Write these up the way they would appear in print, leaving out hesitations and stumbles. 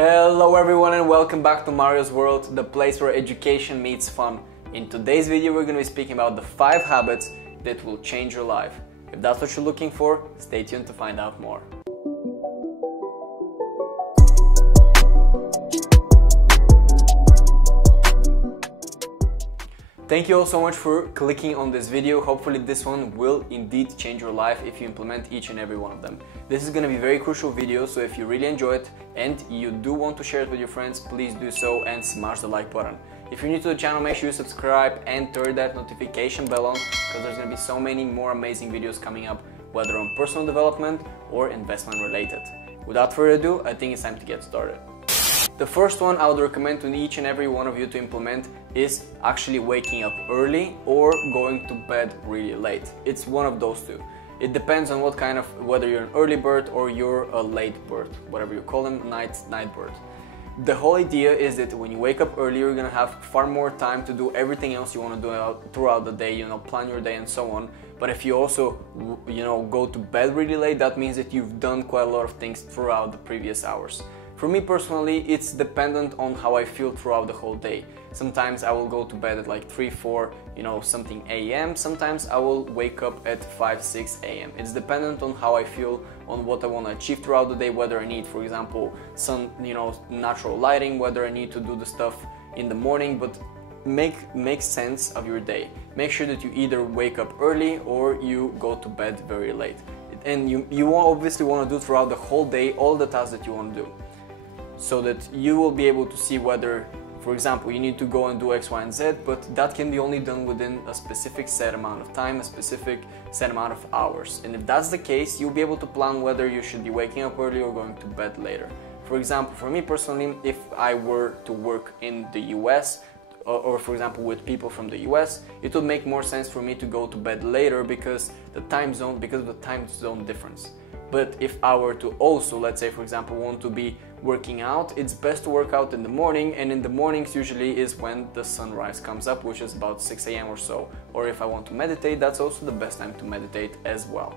Hello everyone and welcome back to Mario's World, the place where education meets fun. In today's video we're going to be speaking about the 5 habits that will change your life. If that's what you're looking for, stay tuned to find out more. Thank you all so much for clicking on this video. Hopefully this one will indeed change your life if you implement each and every one of them. This is going to be a very crucial video, so if you really enjoy it and you do want to share it with your friends, please do so and smash the like button. If you're new to the channel, make sure you subscribe and turn that notification bell on, because there's going to be so many more amazing videos coming up, whether on personal development or investment related. Without further ado, I think it's time to get started. The first one I would recommend to each and every one of you to implement is actually waking up early or going to bed really late. It's one of those two. It depends on whether you're an early bird or you're a late bird, whatever you call them, night bird. The whole idea is that when you wake up early, you're gonna have far more time to do everything else you want to do throughout the day, plan your day and so on. But if you also, go to bed really late, that means that you've done quite a lot of things throughout the previous hours. For me personally, it's dependent on how I feel throughout the whole day. Sometimes I will go to bed at like 3, 4, something a.m. Sometimes I will wake up at 5, 6 a.m. It's dependent on how I feel, on what I want to achieve throughout the day, whether I need, for example, some, natural lighting, whether I need to do the stuff in the morning, but make sense of your day. Make sure that you either wake up early or you go to bed very late. And you obviously want to do throughout the whole day all the tasks that you want to do, so that you will be able to see whether, for example, you need to go and do X, Y, and Z, but that can be only done within a specific set amount of time, a specific set amount of hours. And if that's the case, you'll be able to plan whether you should be waking up early or going to bed later. For example, for me personally, if I were to work in the US, or for example with people from the US, it would make more sense for me to go to bed later because of the time zone difference. But if I were to also, let's say for example, want to be working out, it's best to work out in the morning, and in the mornings usually is when the sunrise comes up, which is about 6 a.m. or so. Or if I want to meditate, that's also the best time to meditate as well.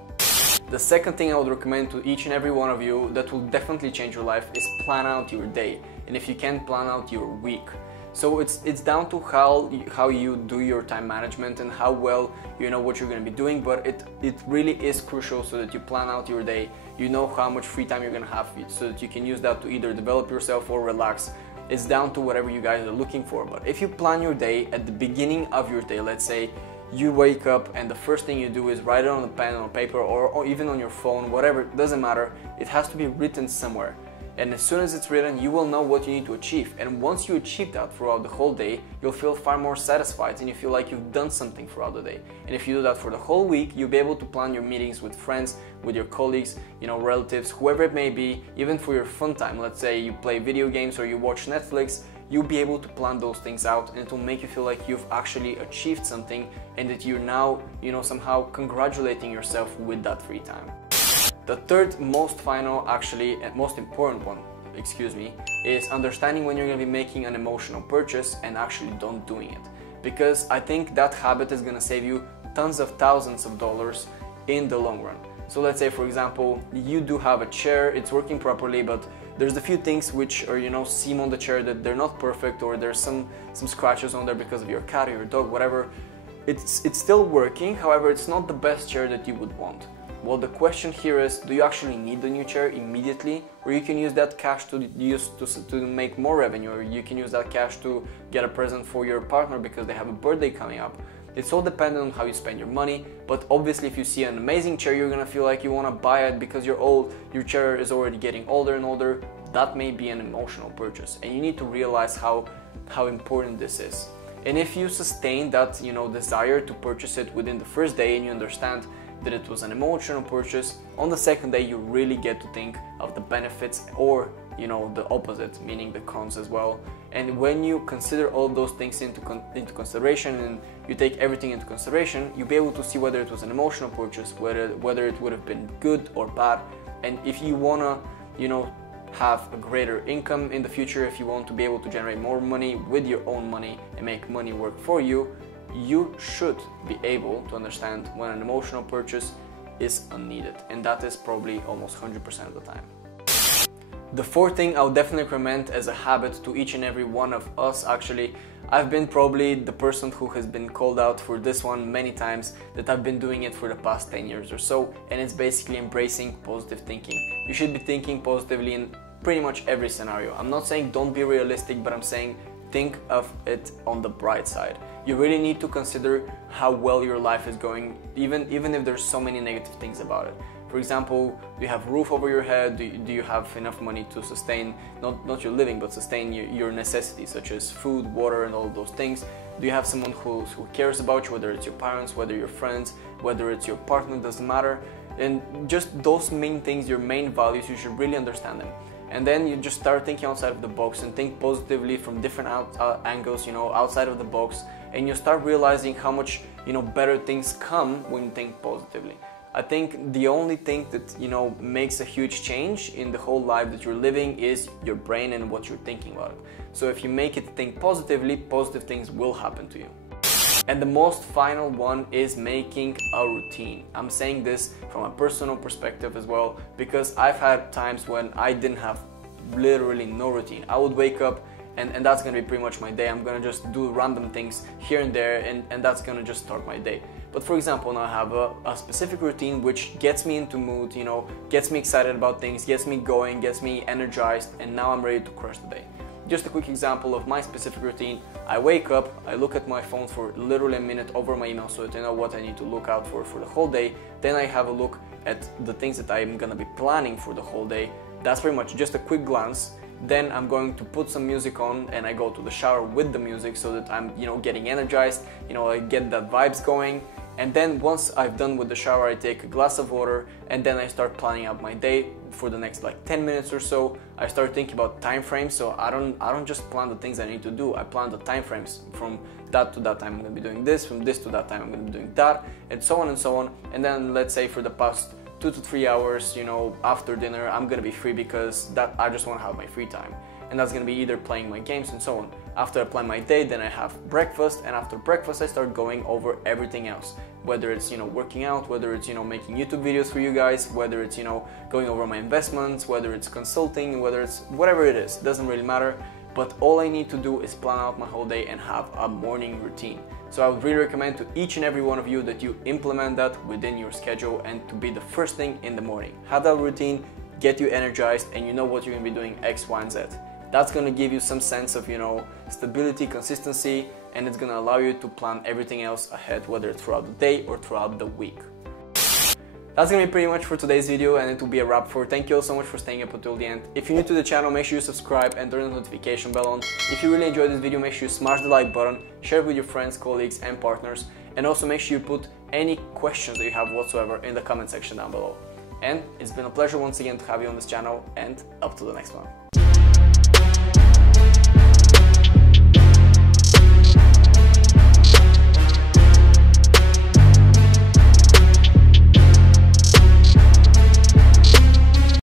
The second thing I would recommend to each and every one of you that will definitely change your life is plan out your day, and if you can, plan out your week. So it's down to how you do your time management and how well you know what you're going to be doing, but it really is crucial so that you plan out your day. You know how much free time you're going to have, so that you can use that to either develop yourself or relax. It's down to whatever you guys are looking for. But if you plan your day at the beginning of your day, let's say you wake up and the first thing you do is write it on a pen or paper or even on your phone, whatever, it doesn't matter. It has to be written somewhere. And as soon as it's written, you will know what you need to achieve. And once you achieve that throughout the whole day, you'll feel far more satisfied and you feel like you've done something throughout the day. And if you do that for the whole week, you'll be able to plan your meetings with friends, with your colleagues, relatives, whoever it may be, even for your fun time. Let's say you play video games or you watch Netflix, you'll be able to plan those things out, and it will make you feel like you've actually achieved something and that you're now, somehow congratulating yourself with that free time. The third most important one, is understanding when you're going to be making an emotional purchase and actually don't doing it. Because I think that habit is going to save you tons of thousands of dollars in the long run. So let's say for example, you do have a chair, it's working properly, but there's a few things which are, seem on the chair that they're not perfect, or there's some scratches on there because of your cat or your dog, whatever. It's still working, however, it's not the best chair that you would want. Well, the question here is, do you actually need the new chair immediately, or you can use that cash to make more revenue, or you can use that cash to get a present for your partner because they have a birthday coming up. It's all dependent on how you spend your money, but obviously if you see an amazing chair, you're gonna feel like you wanna buy it because you're old, your chair is already getting older and older. That may be an emotional purchase, and you need to realize how important this is. And if you sustain that, desire to purchase it within the first day, and you understand that it was an emotional purchase, on the second day you really get to think of the benefits, or the opposite, meaning the cons as well. And when you consider all those things into consideration, and you take everything into consideration, you'll be able to see whether it was an emotional purchase, whether it would have been good or bad. And if you wanna have a greater income in the future, if you want to be able to generate more money with your own money and make money work for you, you should be able to understand when an emotional purchase is unneeded, and that is probably almost 100% of the time. The fourth thing I would definitely recommend as a habit to each and every one of us actually, I've been probably the person who has been called out for this one many times, that I've been doing it for the past 10 years or so, and it's basically embracing positive thinking. You should be thinking positively in pretty much every scenario. I'm not saying don't be realistic, but I'm saying think of it on the bright side. You really need to consider how well your life is going, even if there's so many negative things about it. For example, do you have a roof over your head? Do you have enough money to sustain, not your living, but sustain your necessities such as food, water, and all those things? Do you have someone who cares about you, whether it's your parents, whether your friends, whether it's your partner, doesn't matter. And just those main things, your main values, you should really understand them. And then you just start thinking outside of the box and think positively from different angles, outside of the box, and you start realizing how much, better things come when you think positively. I think the only thing that, makes a huge change in the whole life that you're living is your brain and what you're thinking about it. So if you make it think positively, positive things will happen to you. And the most final one is making a routine. I'm saying this from a personal perspective as well, because I've had times when I didn't have literally no routine. I would wake up and that's gonna be pretty much my day. I'm gonna just do random things here and there, and that's gonna just start my day. But for example, now I have a specific routine which gets me into mood, gets me excited about things, gets me going, gets me energized, and now I'm ready to crush the day. Just a quick example of my specific routine. I wake up, I look at my phone for literally a minute over my email so that I know what I need to look out for the whole day. Then I have a look at the things that I'm gonna be planning for the whole day. That's pretty much just a quick glance. Then I'm going to put some music on and I go to the shower with the music so that I'm, getting energized, I get that vibes going. And then once I've done with the shower, I take a glass of water and then I start planning out my day for the next 10 minutes or so. I start thinking about time frames, so I don't just plan the things I need to do. I plan the time frames from that to that time I'm going to be doing this, from this to that time I'm going to be doing that, and so on and so on. And then let's say for the past 2 to 3 hours, after dinner, I'm going to be free because I just want to have my free time. And that's going to be either playing my games and so on. After I plan my day, then I have breakfast, and after breakfast I start going over everything else. Whether it's, working out, whether it's, making YouTube videos for you guys, whether it's, going over my investments, whether it's consulting, whether it's whatever it is, it doesn't really matter. But all I need to do is plan out my whole day and have a morning routine. So I would really recommend to each and every one of you that you implement that within your schedule and to be the first thing in the morning. Have that routine, get you energized, and you know what you're going to be doing X, Y, and Z. That's going to give you some sense of, stability, consistency, and it's going to allow you to plan everything else ahead, whether it's throughout the day or throughout the week. That's going to be pretty much for today's video, and it will be a wrap for. Thank you all so much for staying up until the end. If you're new to the channel, make sure you subscribe and turn the notification bell on. If you really enjoyed this video, make sure you smash the like button, share it with your friends, colleagues, and partners, and also make sure you put any questions that you have whatsoever in the comment section down below. And it's been a pleasure once again to have you on this channel, and up to the next one.